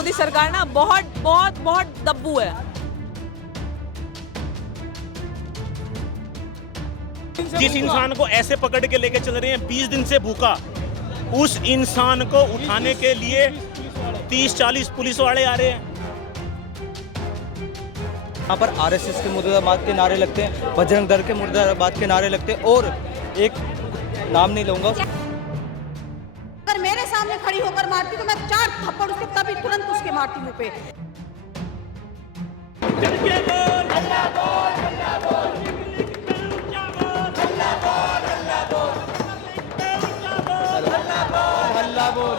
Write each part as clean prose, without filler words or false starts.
मोदी सरकार ना बहुत बहुत बहुत दब्बू है। जिस इंसान को ऐसे पकड़ के लेके चल रहे हैं 20 दिन से भूखा, उस इंसान को उठाने के लिए 30-40 पुलिस वाले आ रहे हैं। यहाँ पर आरएसएस के मुर्दाबाद के नारे लगते हैं, बजरंग दल के मुर्दाबाद के नारे लगते हैं, और एक नाम नहीं लूंगा। अगर मेरे सामने खड़ी होकर मारती तो मैं 4 थप्पड़ उसके तभी तुरंत उसके मारती मुंह पे। हल्ला बोल।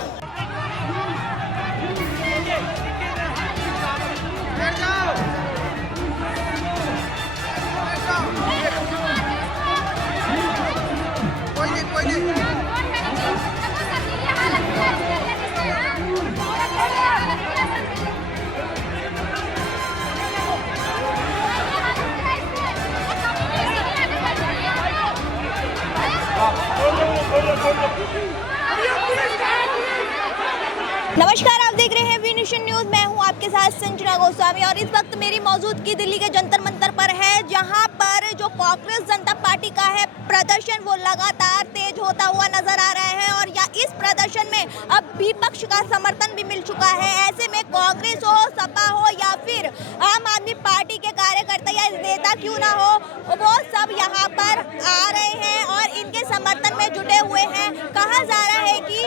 नमस्कार, आप देख रहे हैं वी नेशन न्यूज। मैं हूं आपके साथ संजना गोस्वामी और इस वक्त मेरी मौजूदगी दिल्ली के जंतर मंतर पर है, जहां पर जो कांग्रेस जनता पार्टी का है प्रदर्शन वो लगातार तेज होता हुआ नजर आ रहा है और या इस प्रदर्शन में अब विपक्ष का समर्थन भी मिल चुका है। ऐसे में कांग्रेस हो, सपा हो या फिर आम आदमी पार्टी के कार्यकर्ता या नेता क्यों ना हो, वो सब यहाँ पर आ रहे हैं और इनके समर्थन में जुटे हुए हैं। कहा जा रहा है कि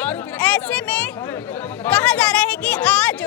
ऐसे में आज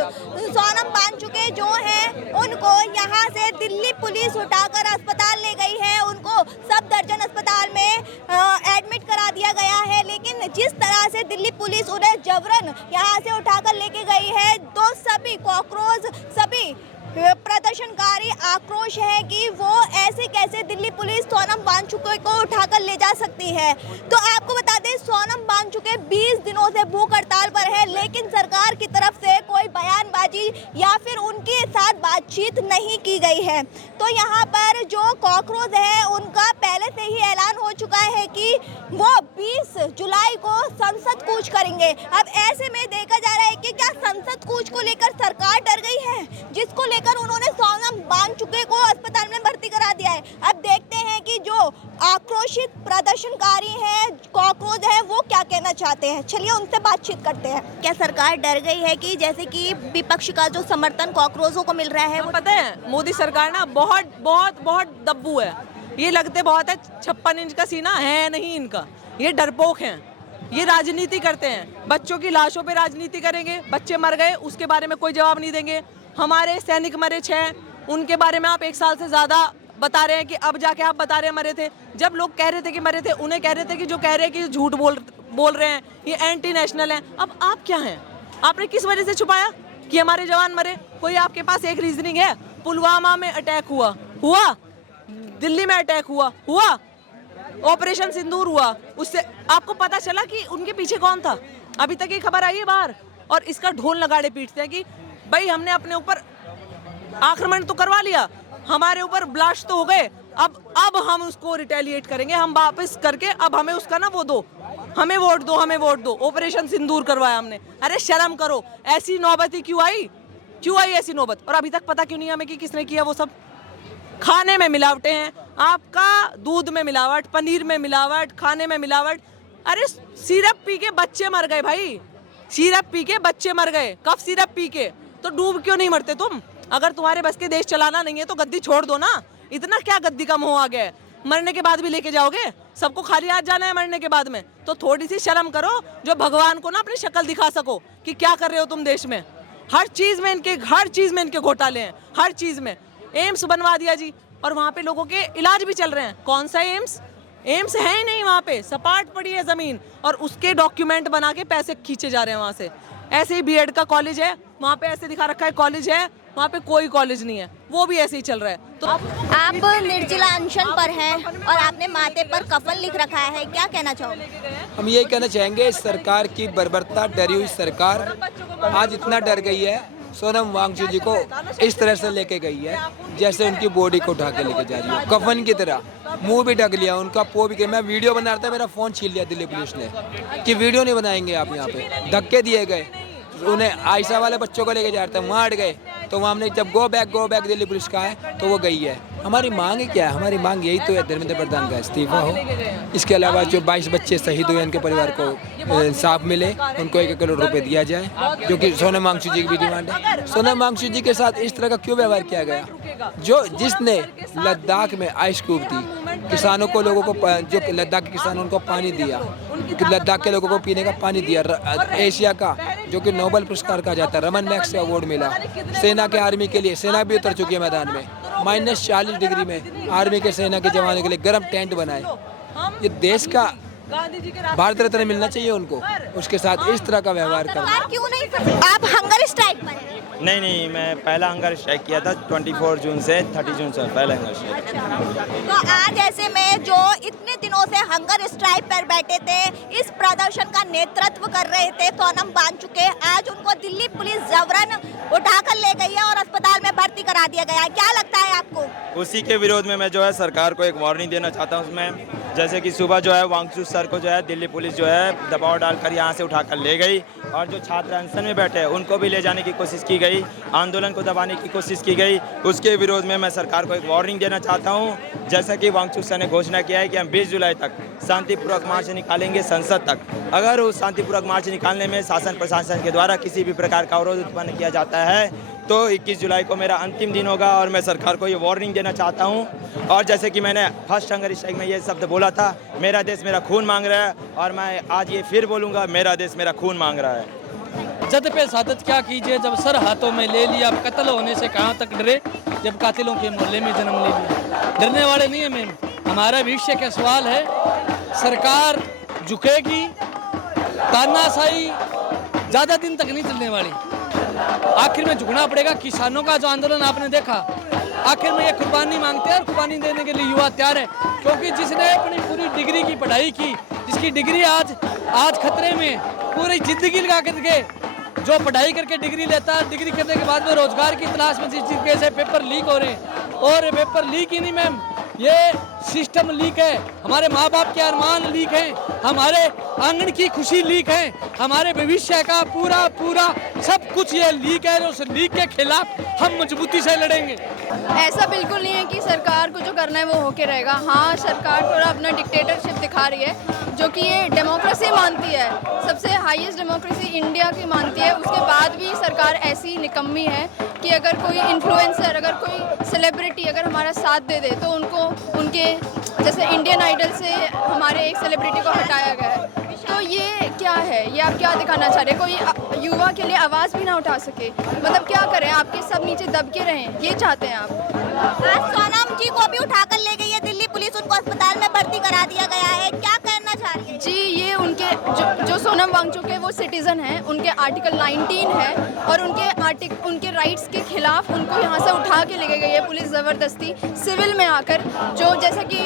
सोनम वांगचुक जो हैं उनको यहाँ से दिल्ली पुलिस उठाकर अस्पताल ले गई है। उनको सफदरजंग अस्पताल में एडमिट करा दिया गया है, लेकिन जिस तरह से दिल्ली पुलिस उन्हें जबरन यहाँ से उठाकर लेके गई है तो सभी कॉकरोच, सभी प्रदर्शनकारी आक्रोश है कि वो ऐसे कैसे दिल्ली पुलिस सोनम वांगचुक को उठाकर ले जा सकती है। तो आपको बता दें, सोनम वांगचुक 20 दिनों से भूख हड़ताल पर है, लेकिन सरकार की तरफ से कोई बयानबाजी या फिर उनके साथ बातचीत नहीं की गई है। तो यहाँ पर जो कॉकरोच है उनका पहले से ही ऐलान हो चुका है कि वो 20 जुलाई को संसद कूच करेंगे। अब ऐसे में देखा जा रहा है कि क्या संसद कूच को लेकर सरकार डर गई है, जिसको लेकर उन्होंने सोनम वांगचुक को अस्पताल में भर्ती करा दिया है। अब देखते हैं कि जो आक्रोशित प्रदर्शनकारी हैं, कॉकरोच हैं, वो क्या कहना चाहते हैं। चलिए उनसे बातचीत करते हैं। क्या सरकार डर गई है कि जैसे कि विपक्ष का जो समर्थन कॉकरोचों को मिल रहा है वो? पता है, मोदी सरकार ना बहुत बहुत बहुत दब्बू है। ये लगते बहुत है 56 इंच का सीना है नहीं इनका, ये डरपोक हैं, ये राजनीति करते हैं। बच्चों की लाशों पे राजनीति करेंगे, बच्चे मर गए उसके बारे में कोई जवाब नहीं देंगे। हमारे सैनिक मरे 6, उनके बारे में आप 1 साल से ज़्यादा बता रहे हैं कि अब जाके आप बता रहे हैं मरे थे। जब लोग कह रहे थे कि मरे थे, उन्हें कह रहे थे कि जो कह रहे हैं कि झूठ बोल रहे हैं, ये एंटी नेशनल हैं। अब आप क्या हैं? आपने किस वजह से छुपाया कि हमारे जवान मरे? कोई आपके पास एक रीजनिंग है? पुलवामा में अटैक हुआ, दिल्ली में अटैक हुआ, ऑपरेशन सिंदूर हुआ, उससे आपको पता चला कि उनके पीछे कौन था? अभी तक ये खबर आई है बाहर और इसका ढोल नगाड़े पीटते हैं कि भाई हमने अपने ऊपर आक्रमण तो करवा लिया, हमारे ऊपर ब्लास्ट तो हो गए, अब हम उसको रिटेलिएट करेंगे, हम वापस करके अब हमें उसका ना वो दो, हमें वोट दो। ऑपरेशन सिंदूर करवाया हमने। अरे शर्म करो, ऐसी नौबत ही क्यों आई ऐसी नौबत? और अभी तक पता क्यों नहीं हमें कि किसने किया वो सब? खाने में मिलावटें हैं, आपका दूध में मिलावट, पनीर में मिलावट, खाने में मिलावट। अरे सिरप पी के बच्चे मर गए भाई, सिरप पी के बच्चे मर गए। कफ सिरप पी के तो डूब क्यों नहीं मरते तुम? अगर तुम्हारे बस के देश चलाना नहीं है तो गद्दी छोड़ दो ना। इतना क्या गद्दी का मोह आ गया है? मरने के बाद भी लेके जाओगे? सबको खाली हाथ जाना है मरने के बाद में? तो थोड़ी सी शर्म करो, जो भगवान को ना अपनी शक्ल दिखा सको कि क्या कर रहे हो तुम देश में। हर चीज में इनके घोटाले हैं, हर चीज में। एम्स बनवा दिया जी, और वहाँ पे लोगों के इलाज भी चल रहे हैं। कौन सा एम्स है ही नहीं वहाँ पे, सपाट पड़ी है जमीन और उसके डॉक्यूमेंट बना के पैसे खींचे जा रहे हैं वहाँ से। ऐसे ही बीएड का कॉलेज है, वहाँ पे ऐसे दिखा रखा है कॉलेज है, वहाँ पे कोई कॉलेज नहीं है, वो भी ऐसे ही चल रहा है। तो आप निर्जला अनशन पर हैं और आपने माथे पर कफन लिख रखा है, क्या कहना चाहोगे? हम यही कहना चाहेंगे, सरकार की बर्बरता, डरी हुई सरकार आज इतना डर गई है, सोनम वांगचुक जी को इस तरह से लेके गई है जैसे उनकी बॉडी को उठा के लेके जा रही है, कफन की तरह। मुंह भी ढक लिया, उनका पो भी किया। मैं वीडियो बना रहा था, मेरा फ़ोन छीन लिया दिल्ली पुलिस ने कि वीडियो नहीं बनाएंगे आप, यहाँ पे धक्के दिए गए। उन्हें आयशा वाले बच्चों को लेके जा रहे थे, वहाँ अट गए, तो वहाँ हमने जब गो बैक दिल्ली पुलिस का है तो वो गई है। हमारी मांग क्या है? हमारी मांग यही तो है, धर्मेंद्र प्रधान का इस्तीफा हो। इसके अलावा जो 22 बच्चे शहीद हुए उनके परिवार को इंसाफ मिले, उनको 1 करोड़ रुपए दिया जाए, जो कि सोनम वांगचुक जी की भी डिमांड है। सोनम वांगचुक जी के साथ इस तरह का क्यों व्यवहार किया गया? जिसने लद्दाख में आइस क्यूब दी, किसानों को, लोगों को, जो लद्दाख के किसानों उनको पानी दिया, लद्दाख के लोगों को पीने का पानी दिया, एशिया का जो कि नोबेल पुरस्कार कहा जाता है, रमन मैक्स से अवार्ड मिला। सेना के आर्मी के लिए, सेना भी उतर चुकी है मैदान में, -40 डिग्री में आर्मी के सेना के जवानों के लिए गर्म टेंट बनाए। ये देश का भारत रत्न मिलना चाहिए उनको, उसके साथ इस तरह का व्यवहार करना। क्यों नहीं? आप हंगर स्ट्राइक पर? नहीं, मैं पहला हंगर स्ट्राइक किया था 24 जून से 30 जून से पहला हंगर स्ट्राइक। तो आज ऐसे में जो इतने दिनों से हंगर स्ट्राइक पर बैठे थे, इस प्रदर्शन का नेतृत्व कर रहे थे सोनम वांगचुक, आज उनको दिल्ली पुलिस जबरन उठाकर ले गई है और अस्पताल में भर्ती करा दिया गया है। क्या लगता है आपको? उसी के विरोध में मैं जो है सरकार को एक वार्निंग देना चाहता हूँ उसमें, जैसे कि सुबह जो है वांगचुक सर को जो है दिल्ली पुलिस जो है दबाव डालकर यहाँ से उठाकर ले गई, और जो छात्र अनशन में बैठे हैं उनको भी ले जाने की कोशिश की गई, आंदोलन को दबाने की कोशिश की गई। उसके विरोध में मैं सरकार को एक वार्निंग देना चाहता हूँ, जैसा कि वांगचुक सर ने घोषणा किया है कि हम 20 जुलाई तक शांतिपूर्वक मार्च निकालेंगे संसद तक। अगर उस शांतिपूर्वक मार्च निकालने में शासन प्रशासन के द्वारा किसी भी प्रकार का अवरोध उत्पन्न किया जाता है तो 21 जुलाई को मेरा अंतिम दिन होगा, और मैं सरकार को ये वार्निंग देना चाहता हूँ। और जैसे कि मैंने फर्स्ट हंगर स्ट्राइक में ये शब्द बोला था, मेरा देश मेरा खून मांग रहा है, और मैं आज ये फिर बोलूँगा, मेरा देश मेरा खून मांग रहा है। जद पे सादत क्या कीजिए, जब सर हाथों में ले लिया, अब कत्ल होने से कहाँ तक डरे, जब कातिलों के मोहल्ले में जन्म ले लिया। डरने वाले नहीं है मैम, हमारा भविष्य का सवाल है। सरकार झुकेगी, तानाशाही ज़्यादा दिन तक नहीं चलने वाली, आखिर में झुकना पड़ेगा। किसानों का जो आंदोलन आपने देखा, आखिर में ये कुर्बानी मांगते हैं, और कुर्बानी देने के लिए युवा तैयार है, क्योंकि जिसने अपनी पूरी डिग्री की पढ़ाई की, जिसकी डिग्री आज खतरे में, पूरी जिंदगी लगा करके जो पढ़ाई करके डिग्री लेता है, डिग्री करने के बाद में रोजगार की तलाश में जिस तरीके से पेपर लीक हो रहे हैं, और पेपर लीक ही नहीं मैम, ये सिस्टम लीक है, हमारे माँ बाप के अरमान लीक हैं, हमारे आंगन की खुशी लीक है, हमारे भविष्य का पूरा सब कुछ ये लीक है। उस लीक के खिलाफ हम मजबूती से लड़ेंगे। ऐसा बिल्कुल नहीं है कि सरकार को जो करना है वो होके रहेगा। हाँ, सरकार थोड़ा अपना डिक्टेटरशिप दिखा रही है, जो कि ये डेमोक्रेसी मानती है, सबसे हाईएस्ट डेमोक्रेसी इंडिया की मानती है। उसके बाद भी सरकार ऐसी निकम्मी है कि अगर कोई इन्फ्लुएंसर, अगर कोई सेलिब्रिटी अगर हमारा साथ दे दे तो उनको उनके, जैसे इंडियन आइडल से हमारे एक सेलिब्रिटी को हटाया गया है, तो ये क्या है? ये आप क्या दिखाना चाह रहे हैं? कोई युवा के लिए आवाज़ भी ना उठा सके, मतलब क्या करें? आपके सब नीचे दब के रहें, ये चाहते हैं आप? आज सोनम जी को भी उठाकर ले गई है दिल्ली पुलिस, उनको अस्पताल में भर्ती करा दिया गया है, क्या कहना चाह रही है? जी, ये उनके जो सोनम वांगचुक है वो सिटीजन है, उनके आर्टिकल 19 है, और उनके राइट्स के खिलाफ उनको यहाँ से उठा के लेके गई है पुलिस ज़बरदस्ती, सिविल में आकर। जो जैसा कि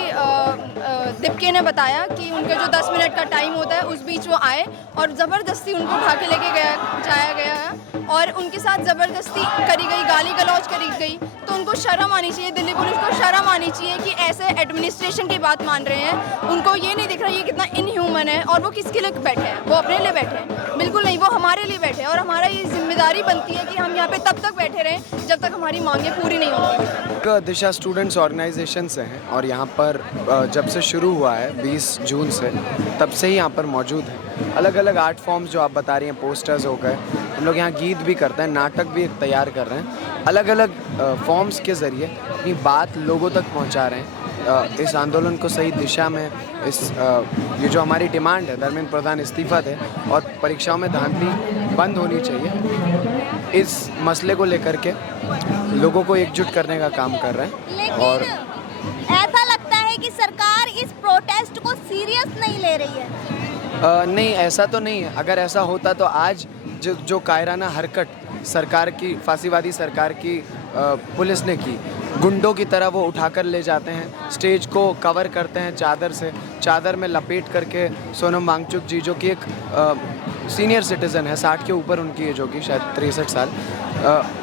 दीपके ने बताया कि उनके जो 10 मिनट का टाइम होता है उस बीच वो आए और ज़बरदस्ती उनको उठा के लेके जाया गया है, और उनके साथ ज़बरदस्ती करी गई, गाली गलौज करी गई। तो उनको शर्म आनी चाहिए, दिल्ली पुलिस को शर्म आनी चाहिए कि ऐसे एडमिनिस्ट्रेशन की बात मान रहे हैं। उनको ये नहीं दिख रहा ये कितना इनह्यूमन है, और वो किसके लिए बैठे हैं? वो अपने लिए बैठे हैं? बिल्कुल नहीं, वो हमारे लिए बैठे हैं, और हमारा ये जिम्मेदारी बनती है कि हम यहाँ पे तब तक बैठे रहें जब तक हमारी मांगें पूरी नहीं होंगी। दिशा स्टूडेंट्स ऑर्गेनाइजेशन से हैं, और यहाँ पर जब से शुरू हुआ है 20 जून से, तब से ही यहाँ पर मौजूद हैं। अलग अलग आर्ट फॉर्म्स जो आप बता रही हैं, पोस्टर्स हो गए, हम लोग यहाँ गीत भी करते हैं, नाटक भी तैयार कर रहे हैं, अलग अलग फॉर्म्स के ज़रिए अपनी बात लोगों तक पहुँचा रहे हैं। इस आंदोलन को सही दिशा में, ये जो हमारी डिमांड है, धर्मेंद्र प्रधान इस्तीफा दें और परीक्षाओं में धांधली बंद होनी चाहिए, इस मसले को लेकर के लोगों को एकजुट करने का काम कर रहे हैं। लेकिन और ऐसा लगता है कि सरकार इस प्रोटेस्ट को सीरियस नहीं ले रही है। नहीं, ऐसा तो नहीं है। अगर ऐसा होता तो आज जो कायराना हरकत सरकार की, फांसीवादी सरकार की पुलिस ने की, गुंडों की तरह वो उठाकर ले जाते हैं, स्टेज को कवर करते हैं चादर से, चादर में लपेट करके सोनम वांगचुक जी, जो कि एक सीनियर सिटीज़न है, 60 के ऊपर उनकी एज होगी, शायद 63 साल,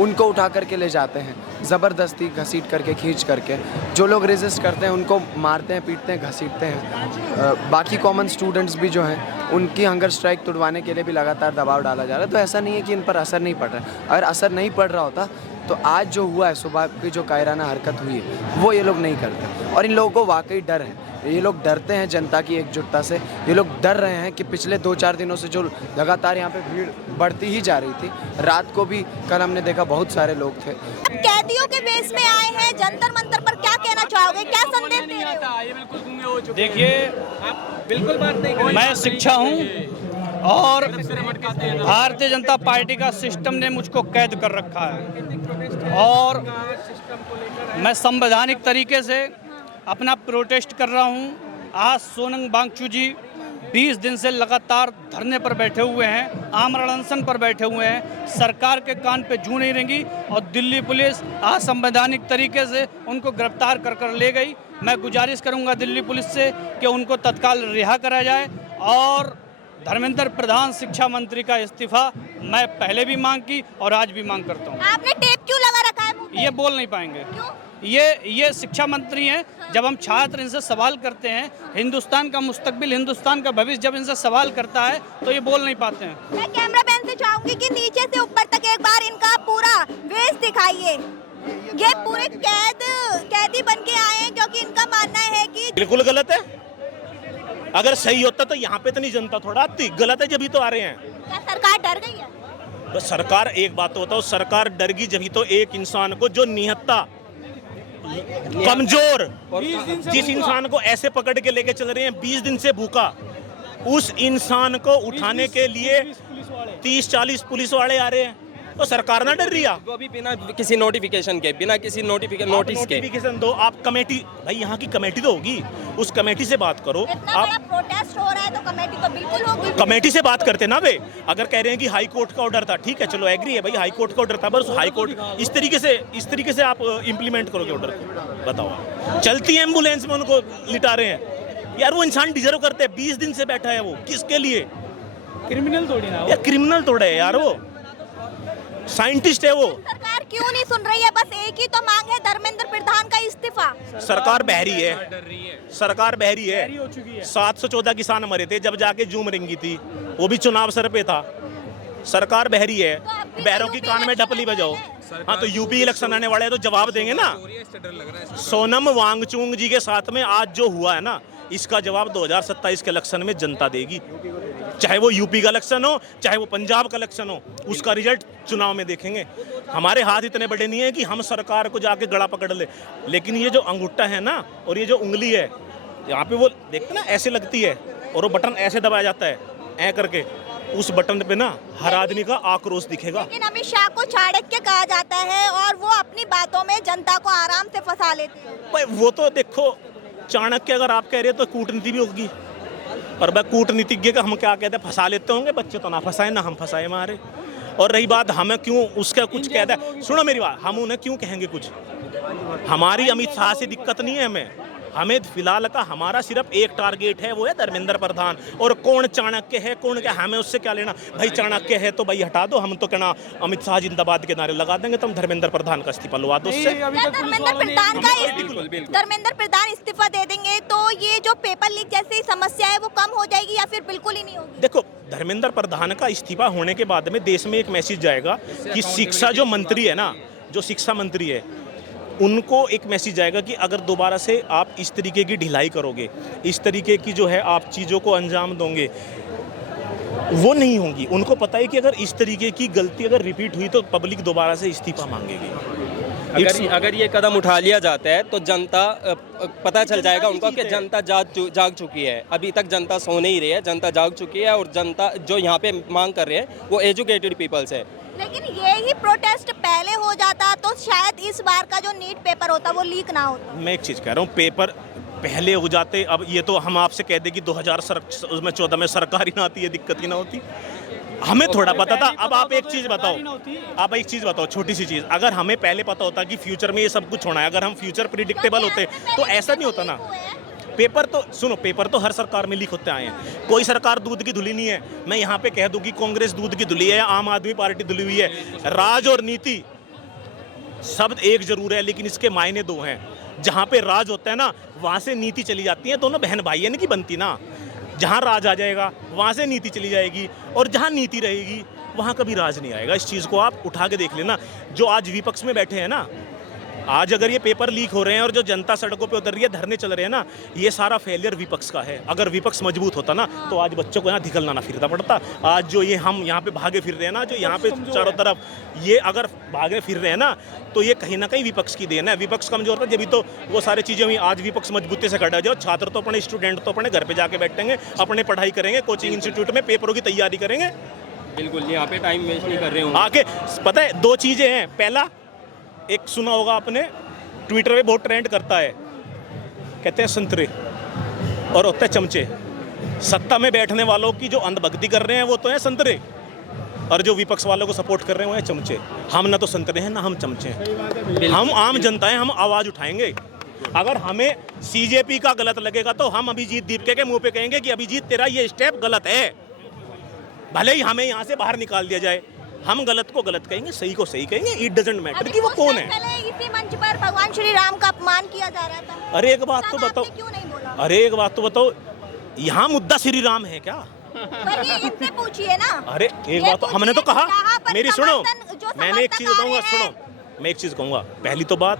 उनको उठा करके ले जाते हैं ज़बरदस्ती, घसीट करके, खींच करके। जो लोग रेजिस्ट करते हैं उनको मारते हैं, पीटते हैं, घसीटते हैं। बाकी कॉमन स्टूडेंट्स भी जो हैं उनकी हंगर स्ट्राइक तुड़वाने के लिए भी लगातार दबाव डाला जा रहा है। तो ऐसा नहीं है कि इन पर असर नहीं पड़ रहा है। अगर असर नहीं पड़ रहा होता तो आज जो हुआ है, सुबह की जो कायराना हरकत हुई है, वो ये लोग नहीं करते। और इन लोगों को वाकई डर है, ये लोग डरते हैं जनता की एकजुटता से। ये लोग डर रहे हैं कि पिछले 2-4 दिनों से जो लगातार यहाँ पे भीड़ बढ़ती ही जा रही थी, रात को भी कल हमने देखा बहुत सारे लोग थे। कैदियों के बेस में आए हैं जंतर मंतर पर, क्या कहना चाहोगे, क्या संदेश दे रहे हो? देखिए, मैं शिक्षा हूँ और भारतीय जनता पार्टी का सिस्टम ने मुझको कैद कर रखा है और मैं संवैधानिक तरीके से अपना प्रोटेस्ट कर रहा हूँ। आज सोनम वांगचुक जी 20 दिन से लगातार धरने पर बैठे हुए हैं, आमरण अनशन पर बैठे हुए हैं। सरकार के कान पे जूं नहीं रेंगी और दिल्ली पुलिस असंवैधानिक तरीके से उनको गिरफ्तार कर ले गई। मैं गुजारिश करूंगा दिल्ली पुलिस से कि उनको तत्काल रिहा करा जाए और धर्मेंद्र प्रधान शिक्षा मंत्री का इस्तीफा मैं पहले भी मांग की और आज भी मांग करता हूँ। आपने टेप क्यों लगा रखा है मुंह पे? ये बोल नहीं पाएंगे। क्यों? ये शिक्षा मंत्री हैं। जब हम छात्र इनसे सवाल करते हैं, हिंदुस्तान का मुस्तकबिल, हिंदुस्तान का भविष्य जब इनसे सवाल करता है तो ये बोल नहीं पाते हैं। मैं कैमरा मैन से चाहूंगी कि नीचे से ऊपर तक एक बार इनका पूरा वेश दिखाइए। ये पूरे कैदी बन के आए हैं क्योंकि इनका मानना है कि बिल्कुल गलत है। अगर सही होता तो यहाँ पे इतनी जनता थोड़ा आती। गलत है जब तो आ रहे हैं। क्या सरकार डर गई है? तो सरकार, एक बात तो बताओ, सरकार डर गई जब तो एक इंसान को जो निहत्ता, कमजोर, जिस इंसान को ऐसे पकड़ के लेके चल रहे हैं 20 दिन से भूखा, उस इंसान को उठाने के लिए 30-40 पुलिस वाले आ रहे हैं। तो सरकार ना डर रही है? वो भी बिना किसी नोटिफिकेशन के, बिना किसी नोटिस के। नोटिफिकेशन दो आप। कमेटी, भाई यहाँ की कमेटी तो होगी, उस कमेटी से बात करो। आप प्रोटेस्ट हो रहा है तो कमेटी तो बिल्कुल होगी। कमेटी से बात करते ना वे। अगर कह रहे हैं कि हाई कोर्ट का ऑर्डर था, ठीक है, चलो एग्री है भाई, हाई कोर्ट का ऑर्डर था, बस हाई कोर्ट इस तरीके से आप इम्प्लीमेंट करोगे ऑर्डर को? बताओ। चलती एम्बुलेंस में उनको लिटा रहे हैं यार। वो इंसान डिजर्व करते हैं। 20 दिन से बैठा है वो, किसके लिए? क्रिमिनल थोड़ी ना, क्रिमिनल थोड़ा है यार, वो साइंटिस्ट है वो। सरकार क्यों नहीं सुन रही है? बस एक ही तो मांग है, धर्मेंद्र प्रधान का इस्तीफा। सरकार बहरी है, सरकार बहरी है। 714 किसान मरे थे जब जाके जूम रिंगी थी, वो भी चुनाव सर पे था। सरकार बहरी है, बहरों की कान में ढपली बजाओ। हाँ, तो यूपी इलेक्शन आने वाले हैं तो जवाब देंगे ना। सोनम वांगचुक जी के साथ में आज जो हुआ है ना, इसका जवाब 2027 के इलेक्शन में जनता देगी। चाहे वो यूपी का इलेक्शन हो, चाहे वो पंजाब का इलेक्शन हो, उसका रिजल्ट चुनाव में देखेंगे। हमारे हाथ इतने बड़े नहीं है कि हम सरकार को जाके गला पकड़ ले, लेकिन ये जो अंगूठा है ना और ये जो उंगली है, यहाँ पे वो देखते ना ऐसे लगती है और वो बटन ऐसे दबाया जाता है, ऐ करके। उस बटन पे ना हर आदमी का आक्रोश दिखेगा। लेकिन अमित शाह को चाणक्य कहा जाता है और वो अपनी बातों में जनता को आराम से फंसा लेते हैं। भाई वो तो देखो, चाणक्य अगर आप कह रहे हो तो कूटनीति भी होगी। और भाई कूटनीतिज्ञ का हम क्या कहते हैं, फंसा लेते होंगे। बच्चे तो ना फंसाए ना हम फंसाए मारे। और रही बात हमें क्यों उसका कुछ कहता है, सुनो मेरी बात, हम उन्हें क्यों कहेंगे कुछ? हमारी अमित शाह से दिक्कत नहीं है हमें फिलहाल का हमारा सिर्फ एक टारगेट है, वो है धर्मेंद्र प्रधान। और कौन चाणक्य है, कौन क्या, हमें उससे क्या लेना भाई? चाणक्य है तो भाई हटा दो, हम तो कहना अमित शाह जिंदाबाद के नारे लगा देंगे, तुम धर्मेंद्र प्रधान का इस्तीफा लगा दो उससे। धर्मेंद्र प्रधान इस्तीफा दे देंगे तो ये जो पेपर लीक जैसी समस्या है वो कम हो जाएगी या फिर बिल्कुल ही नहीं होगी? देखो, धर्मेंद्र प्रधान का इस्तीफा होने के बाद में देश में एक मैसेज जाएगा कि शिक्षा जो मंत्री है ना, जो शिक्षा मंत्री है, उनको एक मैसेज जाएगा कि अगर दोबारा से आप इस तरीके की ढिलाई करोगे, इस तरीके की जो है आप चीज़ों को अंजाम दोगे, वो नहीं होंगी। उनको पता है कि अगर इस तरीके की गलती अगर रिपीट हुई तो पब्लिक दोबारा से इस्तीफा मांगेगी। अगर ये कदम उठा लिया जाता है तो जनता, पता चल जाएगा उनको कि जनता जाग चुकी है। अभी तक जनता सो नहीं रही है, जनता जाग चुकी है। और जनता जो यहाँ पे मांग कर रहे हैं वो एजुकेटेड पीपल्स है। लेकिन ये ही प्रोटेस्ट पहले हो जाता तो शायद इस बार का जो नीट पेपर होता वो लीक ना होता। मैं एक चीज़ कह रहा हूँ, पेपर पहले हो जाते। अब ये तो हम आपसे कह दें कि 2014 में सरकार ही ना आती है, दिक्कत ही ना होती। हमें थोड़ा पता था। अब आप एक चीज़ बताओ, छोटी सी चीज़, अगर हमें पहले पता होता कि फ्यूचर में ये सब कुछ होना है, अगर हम फ्यूचर प्रिडिक्टेबल होते तो ऐसा नहीं होता ना। पेपर तो सुनो, पेपर तो हर सरकार में लीक होते आए हैं। कोई सरकार दूध की धुली नहीं है। मैं यहाँ पे कह दूं कि कांग्रेस दूध की धुली है, आम आदमी पार्टी धुली हुई है। राज और नीति शब्द एक जरूर है, लेकिन इसके मायने दो हैं। जहाँ पे राज होता है ना, वहाँ से नीति चली जाती है। दोनों बहन भाई है, नहीं बनती ना। जहाँ राज आ जाएगा वहाँ से नीति चली जाएगी, और जहाँ नीति रहेगी वहाँ कभी राज नहीं आएगा। इस चीज़ को आप उठा के देख लेना। जो आज विपक्ष में बैठे हैं ना, आज अगर ये पेपर लीक हो रहे हैं और जो जनता सड़कों पे उतर रही है, धरने चल रहे हैं ना, ये सारा फेलियर विपक्ष का है। अगर विपक्ष मजबूत होता ना, तो आज बच्चों को यहाँ धिकलना ना फिरता पड़ता। आज जो ये हम यहाँ पे भागे फिर रहे हैं ना, जो यहाँ पे चारों तरफ ये अगर भागे फिर रहे हैं ना, तो ये कहीं ना कहीं विपक्ष की देन है। विपक्ष कमजोर था जब तो वो सारी चीज़ें हुई। आज विपक्ष मजबूती से खड़ा जाओ। छात्र तो अपने, स्टूडेंट तो अपने घर पे जाके बैठेंगे, अपने पढ़ाई करेंगे, कोचिंग इंस्टीट्यूट में पेपरों की तैयारी करेंगे। बिल्कुल यहाँ पे टाइम वेस्ट नहीं कर रहे हूँ। आके पता है दो चीज़ें हैं। पहला, एक सुना होगा आपने, ट्विटर पे बहुत ट्रेंड करता है, कहते हैं संतरे और होते हैं चमचे। सत्ता में बैठने वालों की जो अंधभक्ति कर रहे हैं वो तो है संतरे, और जो विपक्ष वालों को सपोर्ट कर रहे हैं वो है चमचे। हम ना तो संतरे हैं ना हम चमचे हैं। हम आम जनता हैं, हम आवाज़ उठाएंगे। अगर हमें सीजेपी का गलत लगेगा तो हम अभिजीत दीपके के मुंह पे कहेंगे कि अभिजीत तेरा ये स्टेप गलत है, भले ही हमें यहाँ से बाहर निकाल दिया जाए। हम गलत को गलत कहेंगे, सही को सही कहेंगे। इट डजंट मैटर कि वो कौन है। इसी मंच पर भगवान श्री राम का अपमान किया जा रहा था। अरे एक बात तो बताओ, क्यों नहीं बोला? अरे एक बात तो बताओ, यहाँ मुद्दा श्री राम है क्या? इनसे पूछिए ना। अरे एक बात तो हमने तो कहा, मेरी सुनो, मैंने एक चीज बताऊंगा, समर्थक आ रहे सुनो, मैं एक चीज कहूंगा। पहली तो बात,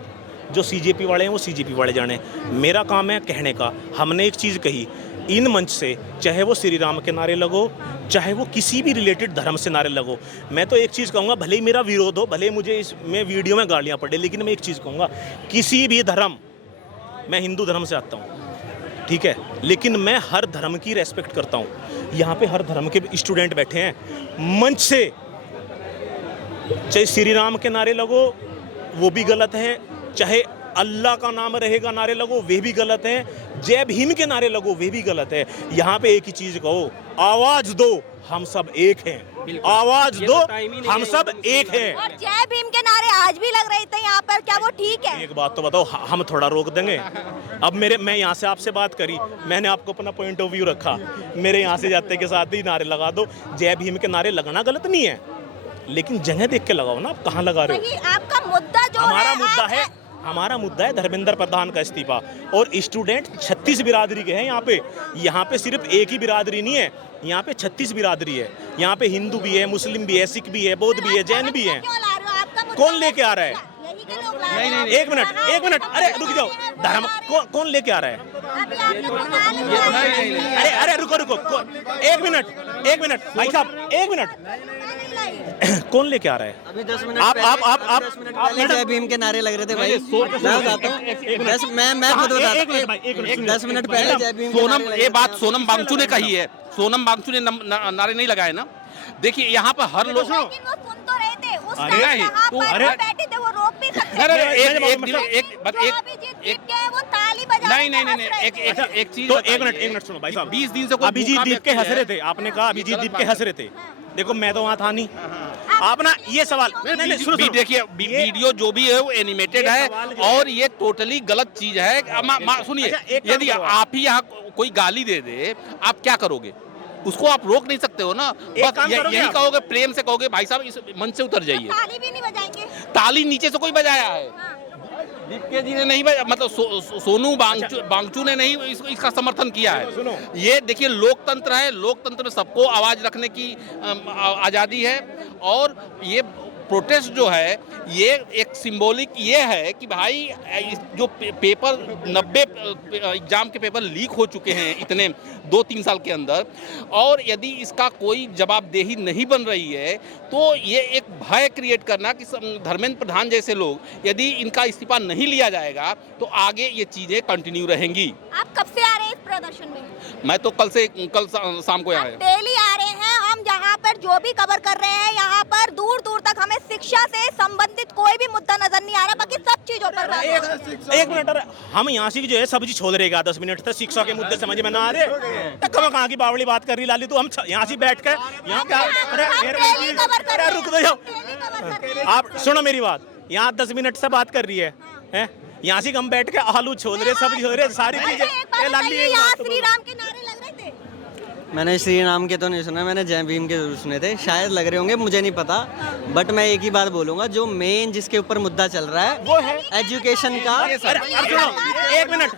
जो सीजेपी वाले हैं वो सीजेपी वाले जाने, मेरा काम है कहने का। हमने एक चीज कही, इन मंच से, चाहे वो श्री राम के नारे लगो, चाहे वो किसी भी रिलेटेड धर्म से नारे लगो, मैं तो एक चीज़ कहूँगा, भले ही मेरा विरोध हो, भले ही मुझे इसमें वीडियो में गालियाँ पड़े, लेकिन मैं एक चीज़ कहूँगा, किसी भी धर्म, मैं हिंदू धर्म से आता हूँ, ठीक है, लेकिन मैं हर धर्म की रेस्पेक्ट करता हूँ। यहाँ पे हर धर्म के स्टूडेंट बैठे हैं मंच से, चाहे श्री राम के नारे लगो वो भी गलत है, चाहे अल्लाह का नाम रहेगा नारे लगो वे भी गलत है, जय भीम के नारे लगो वे भी गलत है। यहाँ पे एक ही चीज कहो, आवाज दो, हम सब एक हैं। आवाज दो, हम सब एक हैं। और जय भीम के नारे आज भी लग रहे थे यहाँ पर, क्या वो ठीक है? एक बात तो बताओ, हम थोड़ा रोक देंगे? अब मैं यहाँ से आपसे बात करी, मैंने आपको अपना पॉइंट ऑफ व्यू रखा, मेरे यहाँ से जाते के साथ ही नारे लगा दो। जय भीम के नारे लगाना गलत नहीं है, लेकिन जगह देख के लगाओ ना, आप कहाँ लगा रहे हो? आपका मुद्दा जो हमारा मुद्दा है धर्मेंद्र प्रधान का इस्तीफा। और स्टूडेंट 36 बिरादरी के हैं यहाँ पे सिर्फ एक ही बिरादरी नहीं है, यहाँ पे 36 बिरादरी है। यहाँ पे हिंदू भी है, मुस्लिम भी है, सिख भी है, बौद्ध भी है, जैन भी है। कौन लेके आ रहा है? नहीं, एक मिनट, अरे रुक जाओ, धर्म कौन लेके आ रहा है? अरे रुको, एक मिनट भाई साहब, एक मिनट, कौन लेके आ रहा है? अभी 10 मिनट आप जय भीम के नारे लग रहे थे भाई। मैं बताता हूँ, मैं खुद बताता हूँ, 10 मिनट पहले जय भीम के नारे लगे। ये बात सोनम वांगचू ने कही है, सोनम वांगचू ने नारे नहीं लगाए ना। देखिए यहाँ पर हर लोग एक चीज, एक मिनट सुनो भाई साहब, 20 दिन से अभिजीत दीप के हंस रहे थे, आपने कहा अभिजीत दीप के हंस रहे थे। देखो मैं तो वहाँ था नहीं, आप ना ये सवाल सुनो, देखिए वीडियो जो भी है वो एनिमेटेड है और ये टोटली गलत चीज है। सुनिए, यदि आप ही यहाँ कोई गाली दे दे, आप क्या करोगे? उसको आप रोक नहीं सकते हो ना, बस यही कहोगे, प्रेम से कहोगे भाई साहब इस मंच से उतर जाइए। ताली भी नहीं बजाएंगे? ताली नीचे से कोई बजाया है? दीपके जी ने नहीं बजाया, मतलब सोनू वांगचू ने नहीं इसका समर्थन किया है। ये देखिए लोकतंत्र है, लोकतंत्र में सबको आवाज रखने की आज़ादी है। और ये प्रोटेस्ट जो है ये एक सिंबॉलिक ये है कि भाई जो पेपर 90 एग्जाम के पेपर लीक हो चुके हैं इतने 2-3 साल के अंदर, और यदि इसका कोई जवाबदेही नहीं बन रही है तो ये एक भय क्रिएट करना कि धर्मेंद्र प्रधान जैसे लोग, यदि इनका इस्तीफा नहीं लिया जाएगा तो आगे ये चीज़ें कंटिन्यू रहेंगी। आप कब से आ रहे हैं इस प्रदर्शन में? मैं तो कल शाम को आया। डेली आ रहे हैं हम, जहाँ पर जो भी कवर कर रहे हैं, यहाँ पर दूर दूर तक हमें शिक्षा से संबंधित कोई भी मुद्दा नजर नहीं आ रहा, बाकी सब चीजों पर एक मिनट, हम यहाँ से जो है सब्जी छोड़ रहेगा 10 मिनट तक, शिक्षा के मुद्दे समझ में ना आ रहे, कहाँ की बावली बात कर रही लाली तू? हम यहाँ से बैठ कर यहाँ क्या, रुक दो, आप सुनो मेरी बात, यहाँ 10 मिनट से बात कर रही है, यहाँ से हम बैठ के आलू छोड़ रहे, सब्जी छोड़ रहे, सारी चीजें। यहाँ श्री राम के नारे लग रहे थे। मैंने श्री राम के तो नहीं सुना, मैंने जय भीम के जरूर सुने थे, शायद लग रहे होंगे, मुझे नहीं पता। बट मैं एक ही बात बोलूंगा, जो मेन जिसके ऊपर मुद्दा चल रहा है वो है एजुकेशन का। एक मिनट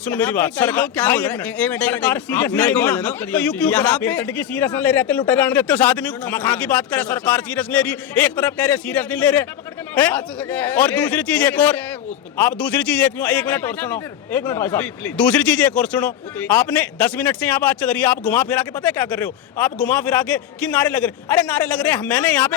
सुनो मेरी बात। सरकार क्या बोल रहे हैं? एक मिनट मेरे को बोलने दो। यहाँ पे सीरियस नहीं ले रहे, लुटेरे आने देते हो, उस आदमी को खमा की बात करे, सरकार सीरियस ले रही, एक तरफ कह रहे सीरियस नहीं ले रहे। और दूसरी चीज एक और, आप दूसरी चीज एक मिनट और सुनो, एक मिनट भाई साहब, दूसरी चीज एक और सुनो। आपने 10 मिनट से यहाँ बात चल रही है, आप घुमा फिरा के पता है क्या कर रहे हो? आप घुमा फिरा के कि नारे लग रहे, अरे नारे लग रहे हैं। मैंने यहाँ पे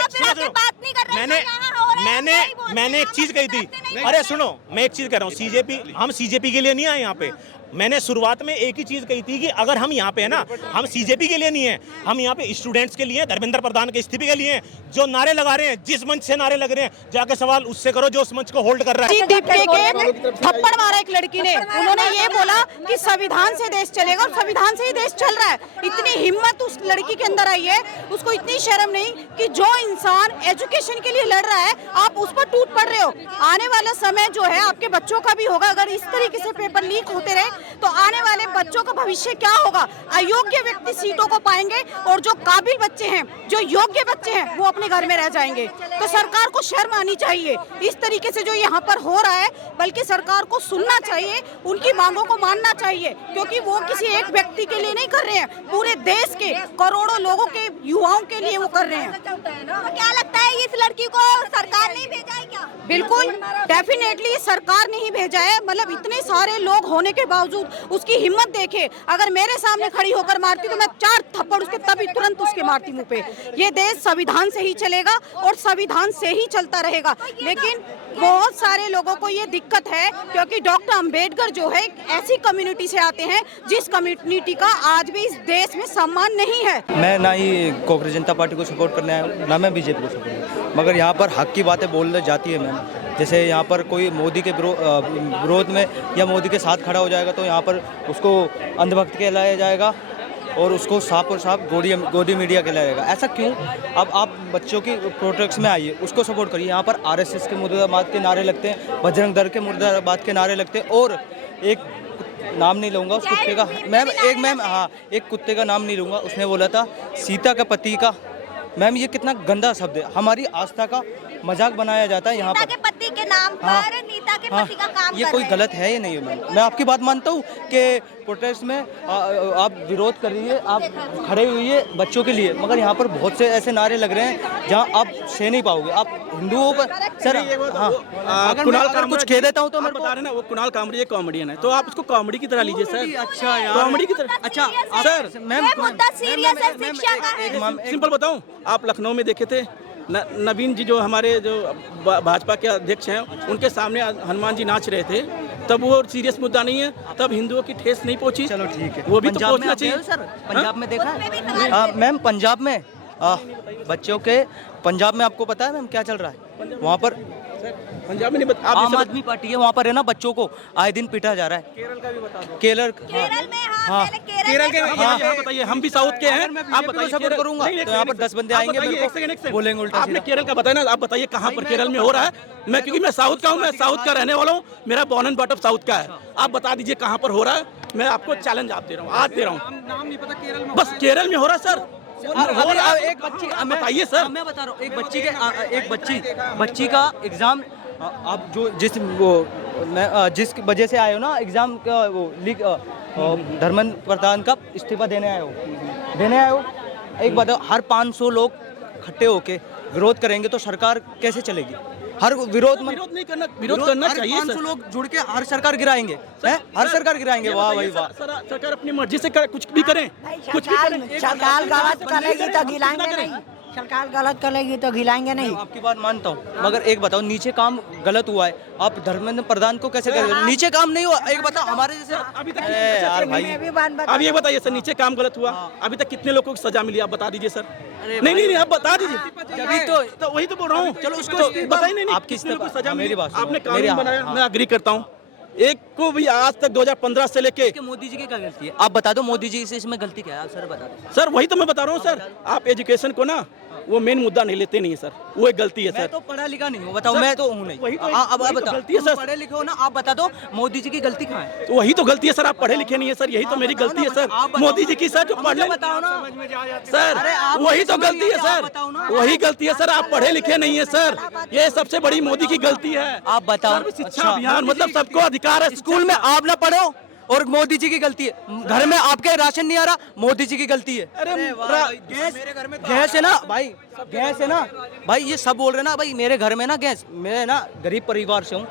मैंने एक चीज कही थी, अरे सुनो, मैं एक चीज कह रहा हूँ, सीजेपी, हम सीजेपी के लिए नहीं आए यहाँ पे। मैंने शुरुआत में एक ही चीज कही थी कि अगर हम यहाँ पे है ना, हम सीजेपी के लिए नहीं है, हम यहाँ पे स्टूडेंट्स के लिए, धर्मेंद्र प्रधान के इस्तीफे के लिए, जो नारे लगा रहे हैं, जिस मंच से नारे लग रहे हैं, जाके सवाल उससे करो जो उस मंच को होल्ड कर रहा है। के थप्पड़ मारा एक लड़की ने, उन्होंने ये बोला कि संविधान से देश चलेगा, और संविधान से ही देश चल रहा है। इतनी हिम्मत उस लड़की के अंदर आई है, उसको इतनी शर्म नहीं कि जो इंसान एजुकेशन के लिए लड़ रहा है, आप उस पर टूट पड़ रहे हो। आने वाला समय जो है आपके बच्चों का भी होगा, अगर इस तरीके से पेपर लीक होते रहे तो आने वाले बच्चों का भविष्य क्या होगा? अयोग्य व्यक्ति सीटों को पाएंगे, और जो काबिल बच्चे हैं, जो योग्य बच्चे हैं, वो अपने घर में रह जाएंगे। तो सरकार को शर्म आनी चाहिए इस तरीके से जो यहाँ पर हो रहा है, बल्कि सरकार को सुनना चाहिए, उनकी मांगों को मानना चाहिए, क्योंकि वो किसी एक व्यक्ति के लिए नहीं कर रहे हैं, पूरे देश के करोड़ों लोगों के, युवाओं के लिए वो कर रहे हैं। तो क्या लगता है इस लड़की को सरकार नहीं भेजा है क्या? बिल्कुल, डेफिनेटली सरकार ने ही भेजा है। मतलब इतने सारे लोग होने के बावजूद उसकी हिम्मत देखे, अगर मेरे सामने खड़ी होकर मारती तो मैं 4 थप्पड़ उसके तभी तुरंत उसके मारती मुंह पे। ये देश संविधान से ही चलेगा और संविधान से ही चलता रहेगा। लेकिन बहुत सारे लोगों को ये दिक्कत है, क्योंकि डॉक्टर अंबेडकर जो है एक ऐसी कम्युनिटी से आते हैं जिस कम्युनिटी का आज भी इस देश में सम्मान नहीं है। मैं ना ही कांग्रेस जनता पार्टी को सपोर्ट करने आया हूँ, ना मैं बीजेपी को सपोर्ट, मगर यहाँ पर हक की बातें बोल जाती है मैम। जैसे यहाँ पर कोई मोदी के विरोध में या मोदी के साथ खड़ा हो जाएगा तो यहाँ पर उसको अंधभक्त कहलाया जाएगा, और उसको साफ और साफ गोदी मीडिया कहलाया जाएगा। ऐसा क्यों? अब आप बच्चों की प्रोटेक्ट में आइए, उसको सपोर्ट करिए। यहाँ पर आरएसएस के मुर्दाबाद के नारे लगते हैं, बजरंग दल के मुर्दाबाद के नारे लगते हैं, और एक नाम नहीं लूँगा उस कुत्ते का, एक कुत्ते का नाम नहीं लूँगा, उसने बोला था सीता का पति का। मैम ये कितना गंदा शब्द है, हमारी आस्था का मजाक बनाया जाता है यहाँ पर। के पति के नाम पर नीता के पति का काम ये कोई गलत है या नहीं है? मैं आपकी बात मानता हूँ कि प्रोटेस्ट में आप विरोध कर रही है, आप खड़े हुई है बच्चों के लिए, मगर यहाँ पर बहुत से ऐसे नारे लग रहे हैं जहाँ आप सह नहीं पाओगे। आप हिंदुओं पर सर, अगर कुछ कह देता हूँ तो मैं बता रहे ना, वो कुणाल कामरी कॉमेडियन है, तो आप उसको कॉमेडी की तरह लीजिए सर। अच्छा यार, कॉमेडी की तरह। अच्छा सर, मैम सिंपल बताऊँ, आप लखनऊ में देखे थे नवीन जी, जो हमारे जो भाजपा के अध्यक्ष हैं, उनके सामने हनुमान जी नाच रहे थे, तब वो सीरियस मुद्दा नहीं है, तब हिंदुओं की ठेस नहीं पहुंची। चलो ठीक है, वो भी तो पहुंचना चाहिए सर। पंजाब में देखा है मैम, पंजाब में बच्चों के, पंजाब में आपको पता है मैम क्या चल रहा है वहाँ पर? पंजाब में नहीं, आम आदमी पार्टी है वहाँ पर, है ना, बच्चों को आए दिन पीटा जा रहा है। केरल का भी बता दो। केरल में हाँ, केरल के हाँ बताइए, हम भी साउथ के हैं, आप बताइए। सपोर्ट करूंगा तो यहाँ पर 10 बंदे आएंगे, बोलेंगे उल्टा। आपने केरल का बताया ना, आप बताइए कहाँ पर केरल में हो रहा है। मैं, क्योंकि मैं साउथ का हूँ, मैं साउथ का रहने वाला हूँ, मेरा बॉर्न एंड बॉटम साउथ का है। आप बता दीजिए कहाँ पर हो रहा है, मैं आपको चैलेंज आप दे रहा हूँ, आज दे रहा हूँ। नाम नहीं पता केरल में, बस केरल में हो रहा है सर। एक बच्ची, बताइए सर, मैं बता रहा हूँ, एक बच्ची का एग्जाम, आप जो जिस वजह से आए हो ना एग्जाम का, वो लीक, धर्मेंद्र प्रधान का इस्तीफा देने आए हो। एक बताओ, हर 500 लोग इकट्ठे होके विरोध करेंगे तो सरकार कैसे चलेगी? हर विरोध नहीं करना, विरोध करना चाहिए। 500 लोग जुड़ के हर सरकार गिराएंगे, हर सरकार गिराएंगे। वाह भाई वाह, सरकार अपनी मर्जी से कुछ भी करें, कुछ भी करें। सरकार गलत करेगी तो गिलाएंगे नहीं, सरकार गलत करेगी तो गिलाएंगे नहीं। आपकी बात मानता हूँ, मगर एक बताओ, नीचे काम गलत हुआ है, आप धर्मेंद्र प्रधान को कैसे करेंगे? नीचे काम नहीं हुआ, एक बताओ हमारे जैसे अभी तक यार भाई, अब ये बताइए सर, नीचे काम गलत हुआ, अभी तक कितने लोगों को सजा मिली, आप बता दीजिए सर। नहीं, आप बता दीजिए। तो वही तो बोल रहा हूँ, चलो उसको बताइए। नहीं, आप कितने लोगों को सजा मिली? आपने कानून बनाया, मैं अग्री करता हूँ, एक को भी आज तक 2015 से लेके मोदी जी की क्या गलती है? आप बता दो, मोदी जी से इसमें गलती क्या है? आप सर बता दो। सर वही तो मैं बता रहा हूँ सर, आप एजुकेशन को ना वो मेन मुद्दा नहीं लेते नहीं है सर, वो एक गलती है सर। मैं तो पढ़ा लिखा नहीं हूँ, बताओ, मैं तो हूँ नहीं। वही तो अब वही तो बताओ, गलती है सर। पढ़े लिखे हो ना, आप बता दो मोदी जी की गलती कहाँ है? तो वही तो गलती है सर, आप पढ़े लिखे नहीं है सर, यही तो मेरी गलती है सर। मोदी जी की सर जो पढ़ बताओ ना सर, वही तो गलती है सर, वही गलती है सर, आप पढ़े लिखे नहीं है सर, ये सबसे बड़ी मोदी की गलती है। आप बताओ। शिक्षा अभियान मतलब सबको अधिकार है। स्कूल में आप ना पढ़ो और मोदी जी की गलती है, घर में आपके राशन नहीं आ रहा, मोदी जी की गलती है। गैस है ना भाई, गैस है ना भाई, ये सब बोल रहे ना भाई, मेरे घर में ना गैस, मैं ना गरीब परिवार से हूँ,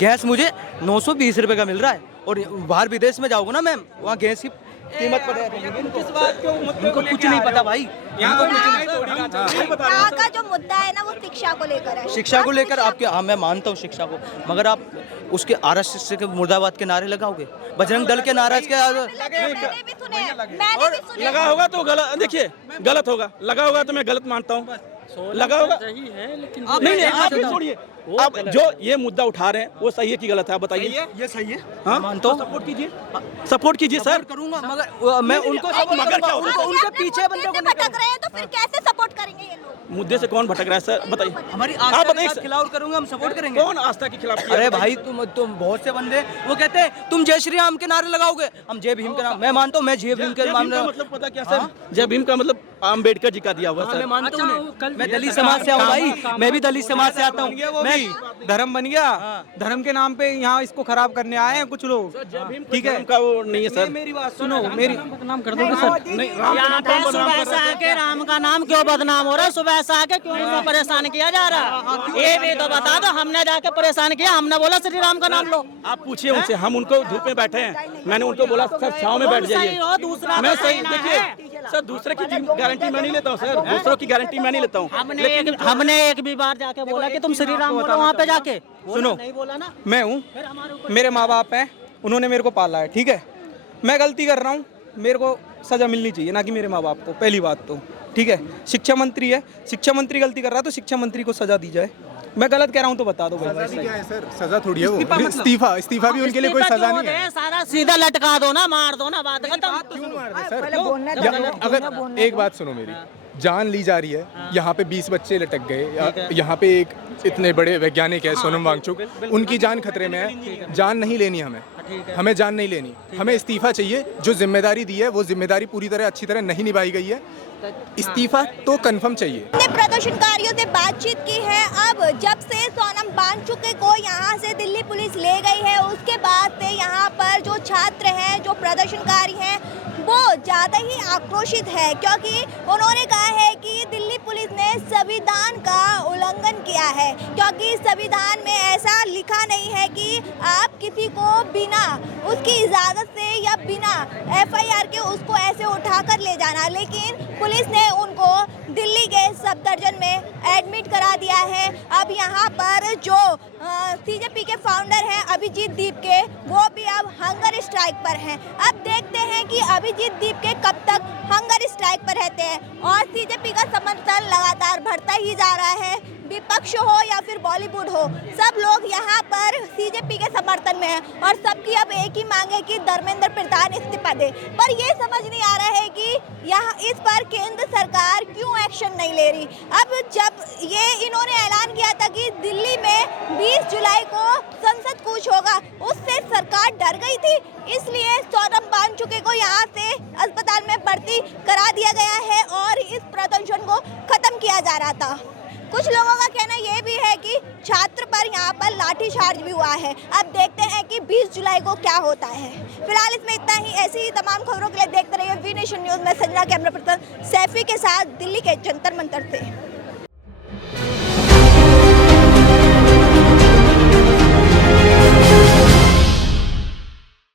गैस मुझे 920 रुपए का मिल रहा है, और बाहर विदेश में जाओगे ना मैम, वहाँ गैस की कीमत पड़ रही है। इनको कुछ नहीं पता भाई, यहाँ का जो मुद्दा है ना वो शिक्षा को लेकर है। शिक्षा को लेकर आपके, हाँ मैं मानता हूँ शिक्षा को, मगर आप उसके आरएसएस के मुर्दाबाद के नारे लगाओगे, बजरंग दल के नाराज के लगा होगा तो गलत, देखिए गलत होगा, लगा होगा तो मैं गलत मानता हूँ, लगा होगा सही है, लेकिन नहीं आप छोड़िए, आप जो ये मुद्दा उठा रहे हैं वो सही है कि गलत है, आप बताइए। ये सही है, हाँ मानता हूँ, सपोर्ट कीजिए सर। करूंगा, मगर मैं उनको मगर क्या होगा? उनके पीछे बंदे को भटक रहे हैं तो फिर कैसे सपोर्ट करेंगे ये लोग? मुद्दे से कौन भटक रहा है सर, बताइए। हमारी आप आस्था बताइए के खिलाफ करूंगा, हम सपोर्ट करेंगे। कौन आस्था के खिलाफ किया? अरे भाई तुम बहुत से बंदे वो कहते हैं तुम जय श्री राम के नारे लगाओगे, हम जय भीम के नाम, मैं मानता हूँ मैं जय भीम के मामले मतलब पता क्या सर, जय भीम का मतलब अम्बेडकर जी का दिया हुआ सर। मैं मानता हूँ, मैं दलित समाज से हूँ भाई, मैं भी दलित समाज से आता हूँ। मैं धर्म बन गया, धर्म के नाम पे यहाँ इसको खराब करने आए हैं कुछ लोग, ठीक है, का वो नहीं है सर। मेरी बात सुनो, मेरी नाम कर दोगे सर? नहीं, राम का नाम सुबह से आके राम का नाम क्यों बदनाम हो रहा है? सुबह से आके क्यों इनको परेशान किया जा रहा है? ये भी तो बता दो, हमने जाके परेशान किया, हमने बोला श्री राम का नाम लो। आप पूछिए उनसे, हम उनको धूप में बैठे हैं, मैंने उनको बोला सर छांव में बैठ जाइए। मैं सही, देखिए सर, दूसरे की गारंटी मैं नहीं लेता हूँ सर, दूसरों की गारंटी मैं नहीं लेता हूँ। हमने एक भी बार जाके बोला कि तुम श्री राम बोलो वहाँ पे जाके, सुनो, नहीं बोला ना। मैं हूँ, मेरे माँ बाप हैं, उन्होंने मेरे को पाला है, ठीक है, मैं गलती कर रहा हूँ, मेरे को सजा मिलनी चाहिए, ना कि मेरे माँ बाप को, पहली बात तो, ठीक है। शिक्षा मंत्री है, शिक्षा मंत्री गलती कर रहा है तो शिक्षा मंत्री को सजा दी जाए। मैं गलत कह रहा हूँ तो बता दो भाई। क्या है सर, सजा थोड़ी है वो, इस्तीफा भी उनके लिए कोई सजा नहीं है। सारा सीधा लटका दो ना, मार दो ना, बात खत्म। क्यों मार दे सर? अगर एक बात सुनो मेरी, जान ली जा रही है, यहाँ पे 20 बच्चे लटक गए, यहाँ पे एक इतने बड़े वैज्ञानिक है सोनम वांगचुक, उनकी जान खतरे में है, जान नहीं लेनी हमें जान नहीं लेनी, हमें इस्तीफा चाहिए। जो जिम्मेदारी दी है वो जिम्मेदारी पूरी तरह अच्छी तरह नहीं निभाई गई है, इस्तीफा तो कंफर्म चाहिए। हमने प्रदर्शनकारियों से बातचीत की है। अब जब से सोनम वांगचुक को यहाँ से दिल्ली पुलिस ले गई है, उसके बाद से यहाँ पर जो छात्र हैं, जो प्रदर्शनकारी हैं, वो ज़्यादा ही आक्रोशित है, क्योंकि उन्होंने कहा है कि दिल्ली पुलिस ने संविधान का उल्लंघन किया है, क्योंकि संविधान में ऐसा लिखा नहीं है कि आप किसी को बिना उसकी इजाज़त से या बिना FIR के उसको ऐसे उठाकर ले जाना। लेकिन पुलिस ने उनको दिल्ली के सफदरजंग में एडमिट करा दिया है। अब यहाँ पर जो CJP के फाउंडर हैं अभिजीत दीप के, वो भी अब हंगर स्ट्राइक पर हैं। अब देखते हैं कि अभिजीत दीप के कब तक हंगर स्ट्राइक पर रहते हैं, और CJP का समर्थन लगातार बढ़ता ही जा रहा है। विपक्ष हो या फिर बॉलीवुड हो, सब लोग यहाँ पर CJP के समर्थन में हैं, और सबकी अब एक ही मांग है कि धर्मेंद्र प्रधान इस्तीफा दे। पर ये समझ नहीं आ रहा है कि यहाँ इस पर केंद्र सरकार क्यों एक्शन नहीं ले रही। अब जब ये इन्होंने ऐलान किया था कि दिल्ली में 20 जुलाई को संसद कूच होगा, उससे सरकार डर गई थी, इसलिए सोनम वांगचुक को यहाँ से अस्पताल में भर्ती करा दिया गया है और इस प्रदर्शन को खत्म किया जा रहा था। कुछ लोगों का कहना ये भी है कि छात्र पर यहाँ पर लाठीचार्ज भी हुआ है। अब देखते हैं कि 20 जुलाई को क्या होता है। फिलहाल इसमें इतना ही। ऐसी ही तमाम खबरों के लिए देखते रहिए वी नेशन न्यूज़ में संजना कैमरा पर्सन सैफी के साथ दिल्ली के जंतर मंतर से।